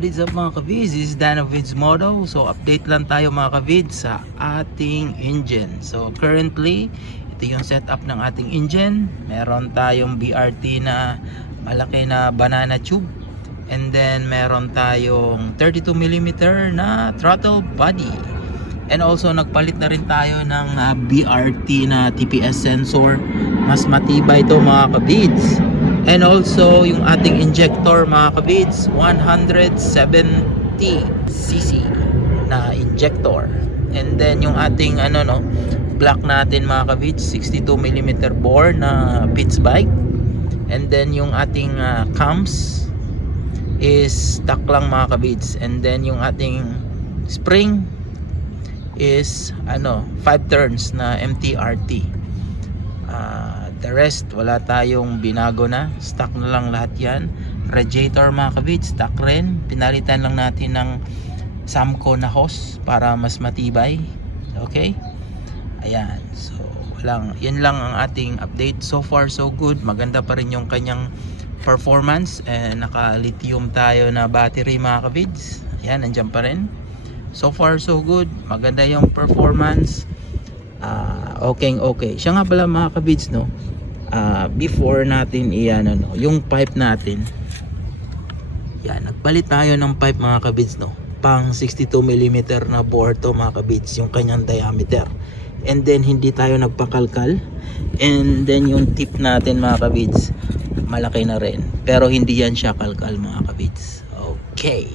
What is up mga kavids? This is Dan of Vids Moto. So update lang tayo mga kavids sa ating engine. So currently, ito yung setup ng ating engine. Meron tayong BRT na malaki na banana tube. And then meron tayong 32mm na throttle body. And also nagpalit na rin tayo ng BRT na TPS sensor. Mas matibay ito mga kavids. And also yung ating injector mga kavids, 170cc na injector. And then yung ating block natin mga kavids, 62mm bore na Pitts bike. And then yung ating cams is stock lang mga kavids. And then yung ating spring is 5 turns na MTRT. The rest wala tayong binago na, stock na lang lahat yan. Radiator mga kavids, stock rin. Pinalitan lang natin ng Samco na hose para mas matibay. Okay, ayan, so yan lang ang ating update. So far so good, maganda pa rin yung kanyang performance. And naka lithium tayo na battery mga kavids. Ayan, nandiyan pa rin. So far so good, maganda yung performance. Okay. Siya nga pala mga kavids, before natin yung pipe natin. Yan, nagpalit tayo ng pipe mga kavids, pang 62mm na bore to mga kavids, yung kanyang diameter. And then hindi tayo nagpakalkal. And then yung tip natin mga kavids, malaki na rin. Pero hindi yan siya kalkal mga kavids. Okay.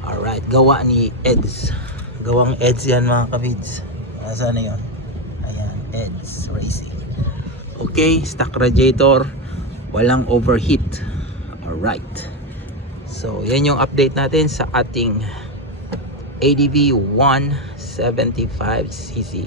Alright, gawa ni Eds. Gawang Eds yan mga kavids. Nasaan na yun? Ayan, Eds Racing. Okay, stock radiator, walang overheat. Alright, so yan yung update natin sa ating ADV 175cc.